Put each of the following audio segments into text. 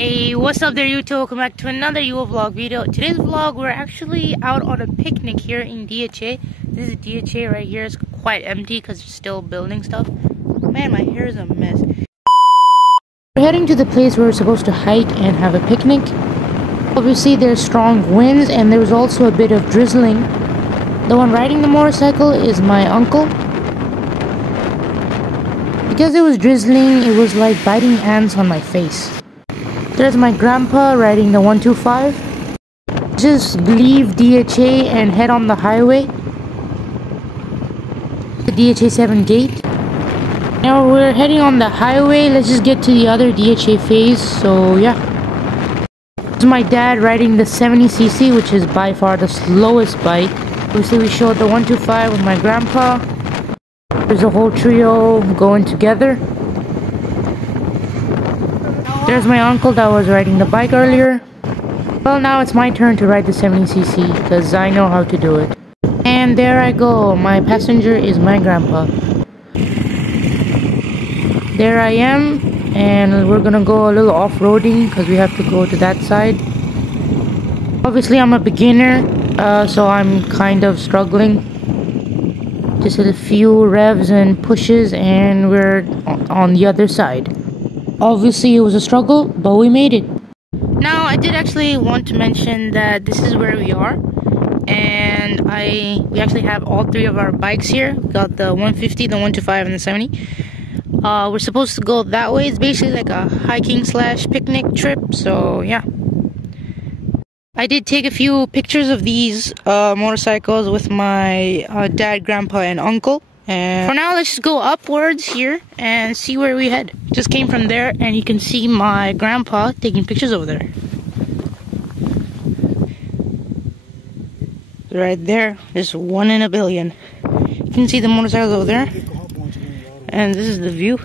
Hey, what's up there YouTube? Welcome back to another UO vlog video. Today's vlog, we're actually out on a picnic here in DHA. This is DHA right here. It's quite empty because they're still building stuff. Man, my hair is a mess. We're heading to the place where we're supposed to hike and have a picnic. Obviously there's strong winds and there's also a bit of drizzling. The one riding the motorcycle is my uncle. Because it was drizzling, it was like biting ants on my face. There's my grandpa riding the 125. Just leave DHA and head on the highway. The DHA 7 gate. Now we're heading on the highway. Let's just get to the other DHA phase. So yeah. This is my dad riding the 70cc, which is by far the slowest bike. Obviously we showed the 125 with my grandpa. There's a whole trio going together. There's my uncle that was riding the bike earlier. Well, now it's my turn to ride the 70cc because I know how to do it. And there I go. My passenger is my grandpa. There I am, and we're gonna go a little off-roading because we have to go to that side. Obviously I'm a beginner, so I'm kind of struggling. Just a few revs and pushes and we're on the other side. Obviously it was a struggle, but we made it. Now I did actually want to mention that this is where we are, and we actually have all three of our bikes here. We got the 150, the 125, and the 70. We're supposed to go that way. It's basically like a hiking slash picnic trip, so yeah. I did take a few pictures of these motorcycles with my dad, grandpa, and uncle. And for now, let's just go upwards here and see where we head. Just came from there, and you can see my grandpa taking pictures over there. Right there, there's one in a billion. You can see the motorcycles over there. And this is the view.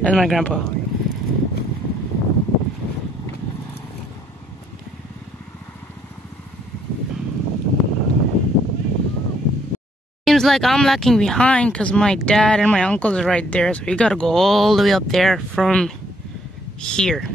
That's my grandpa. Seems like I'm lacking behind because my dad and my uncles are right there, so we gotta go all the way up there from here.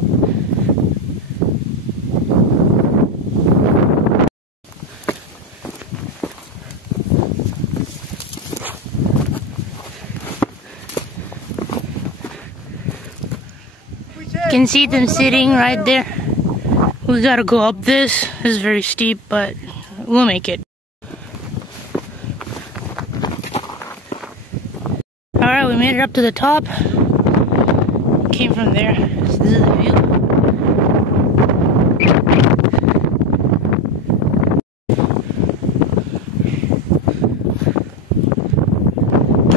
You can see them sitting right there. We gotta go up this. This is very steep, but we'll make it. Alright, we made it up to the top. Came from there. So this is the view.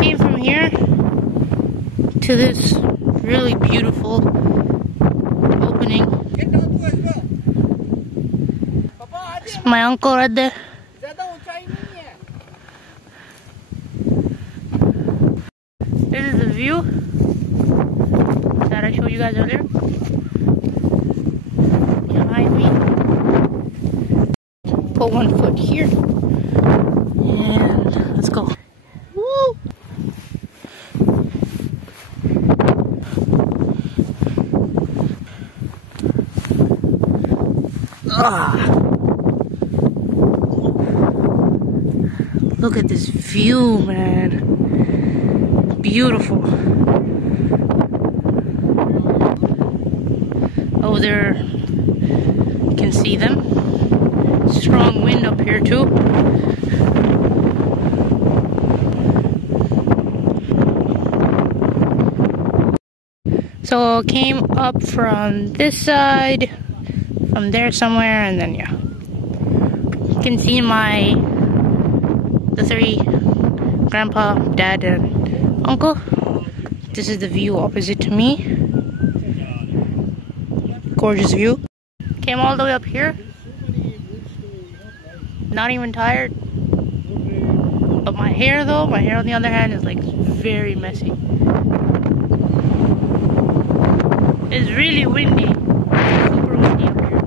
Came from here to this really beautiful opening. It's my uncle right there. This is the view that I showed you guys earlier. Behind me. Put one foot here. And let's go. Woo! Look at this view, man. Beautiful. Over there, you can see them. Strong wind up here too. So came up from this side, from there somewhere, and then yeah. You can see the three, grandpa, dad, and uncle. This is the view opposite to me. Gorgeous view. Came all the way up here. Not even tired. But my hair though, my hair on the other hand is like very messy. It's really windy. Super windy up here.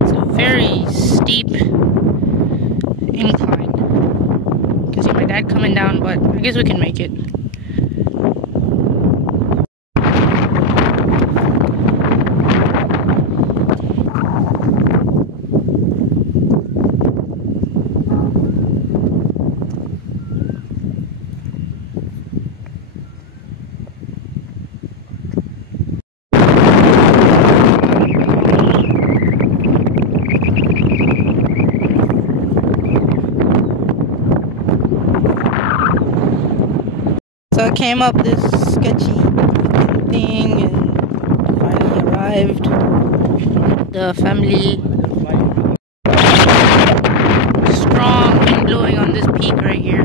It's a very steep incline. You can see my dad coming down, but I guess we can make it. came up this sketchy thing and finally arrived. The family. Strong wind blowing on this peak right here.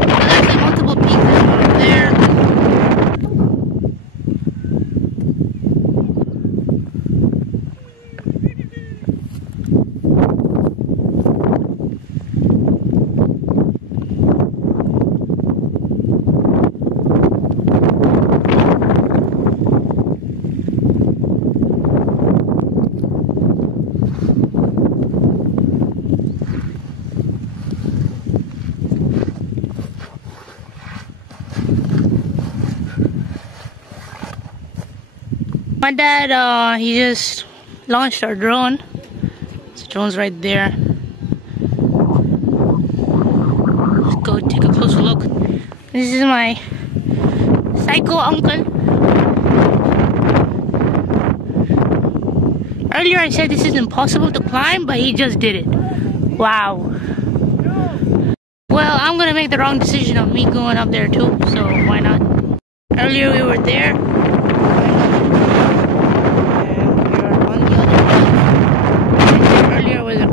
There's actually multiple peaks. There's one up there. My dad, he just launched our drone. The drone's right there. Let's go take a closer look. This is my psycho uncle. Earlier I said this is impossible to climb, but he just did it. Wow. Well, I'm gonna make the wrong decision of me going up there too, so why not? Earlier we were there.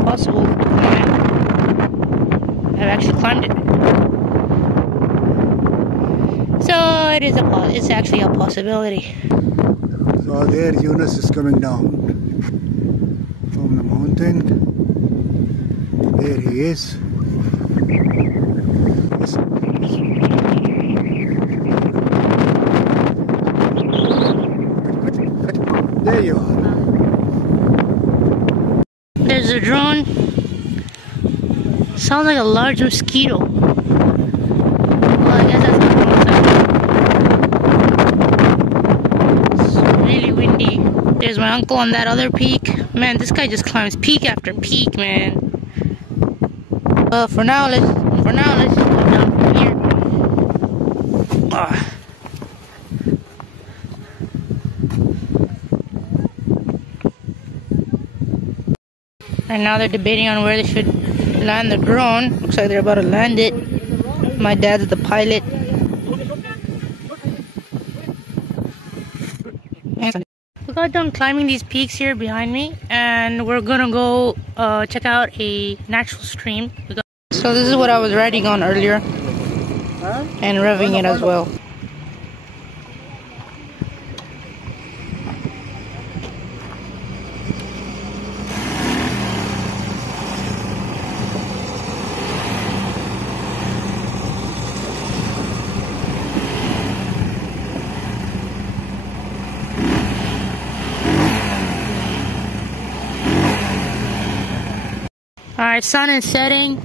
Possible to climb. I've actually climbed it, so it's actually a possibility. So there Yunus is coming down from the mountain. There he is. There you are. There's a drone. Sounds like a large mosquito. Well, I guess that's the wrong side. It's really windy. There's my uncle on that other peak. Man, this guy just climbs peak after peak, man. Well, for now, let's just go down from here. And now they're debating on where they should land the drone. Looks like they're about to land it. My dad's the pilot. We got done climbing these peaks here behind me, and we're gonna go check out a natural stream. So this is what I was riding on earlier, and revving it as well. Alright, sun is setting,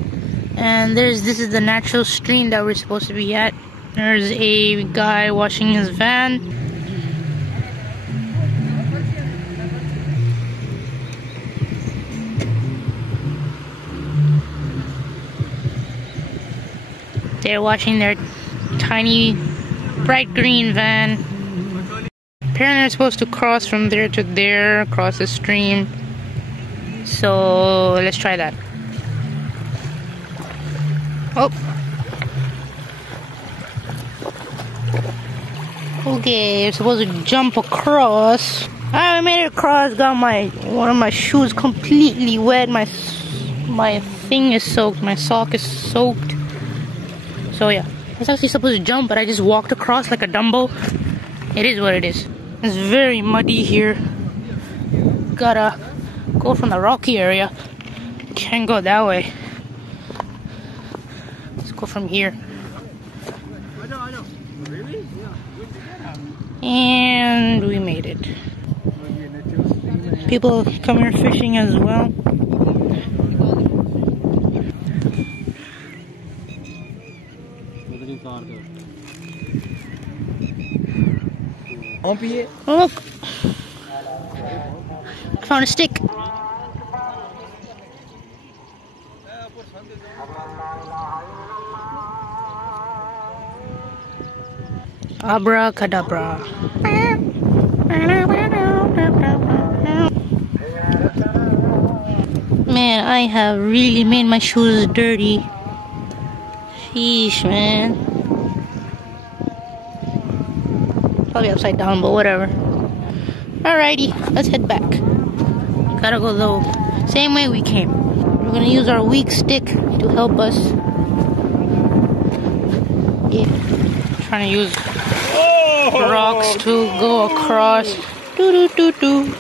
and this is the natural stream that we're supposed to be at. There's a guy washing his van. They're washing their tiny, bright green van. Apparently they're supposed to cross from there to there, across the stream. So let's try that. Oh. Okay, you're supposed to jump across. I made it across. Got one of my shoes completely wet. My thing is soaked. My sock is soaked. So yeah, I was actually supposed to jump, but I just walked across like a Dumbo. It is what it is. It's very muddy here. Gotta go from the rocky area. Can't go that way. Let's go from here. And we made it. People come here fishing as well. Oh, look! I found a stick. Abracadabra. Man, I have really made my shoes dirty. Sheesh, man. Probably upside down, but whatever. Alrighty, let's head back. Gotta go the same way we came. We're gonna use our weak stick to help us. Yeah. Trying to use rocks to go across. Do do do do.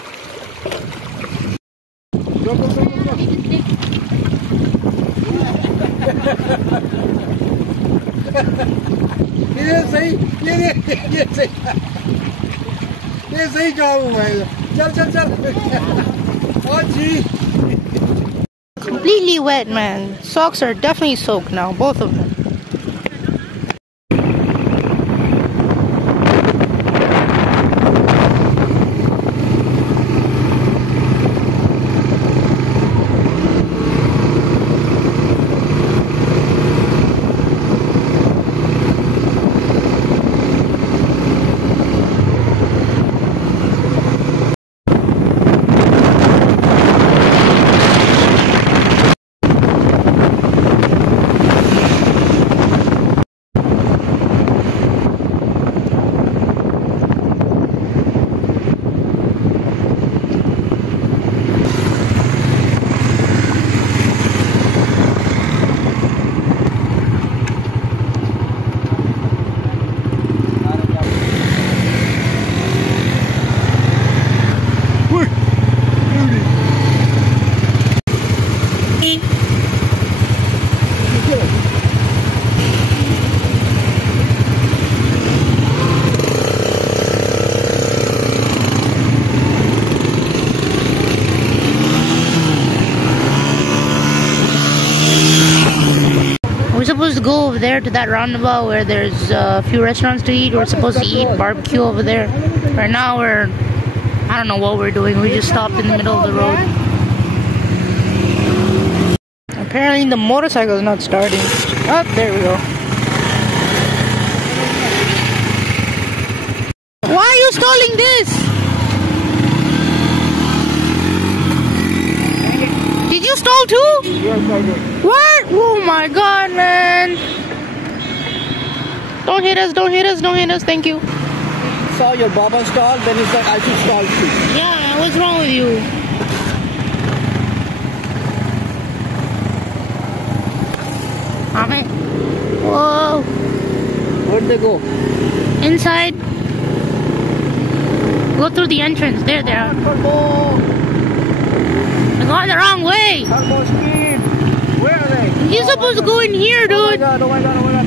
Completely wet, man. Socks are definitely soaked now, both of them. We're supposed to go over there to that roundabout where there's a few restaurants to eat. We're supposed to eat barbecue over there. Right now I don't know what we're doing. We just stopped in the middle of the road. Apparently the motorcycle is not starting. Oh, there we go. Why are you stalling this? Did you stall too? Yes, I did. What? Oh my god, man. Don't hit us, don't hit us, don't hit us. Thank you. Saw your Baba stall, then he's like, I should stall too. Yeah, man, what's wrong with you? Ahmed. Whoa. Where'd they go? Inside. Go through the entrance. There they are. They're going the wrong way. Turbo speed. Where are they? You're supposed to go in here, dude. Oh my god, oh my god, oh my god.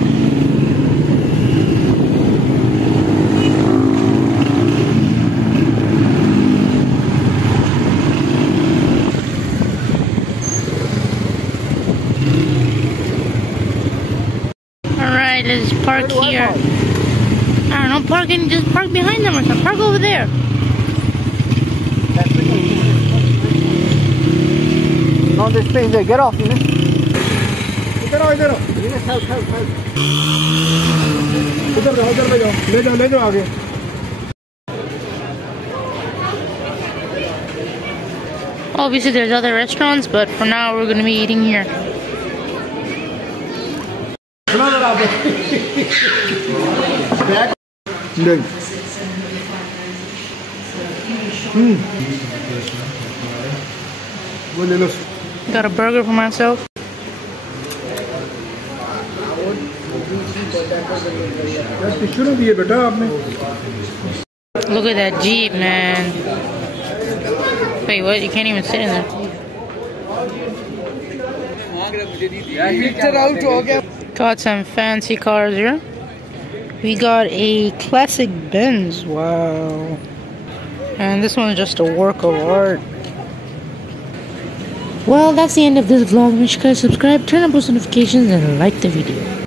Alright, let's park here. I don't know, just park behind them or something. Park over there. No, this thing there, get off, you know? Obviously there's other restaurants, but for now we're gonna be eating here. Got a burger for myself. Look at that Jeep, man. Wait, what? You can't even sit in there. Got some fancy cars here. We got a classic Benz. Wow. And this one's just a work of art. Well, that's the end of this vlog. Make sure you guys subscribe, turn on post notifications, and like the video.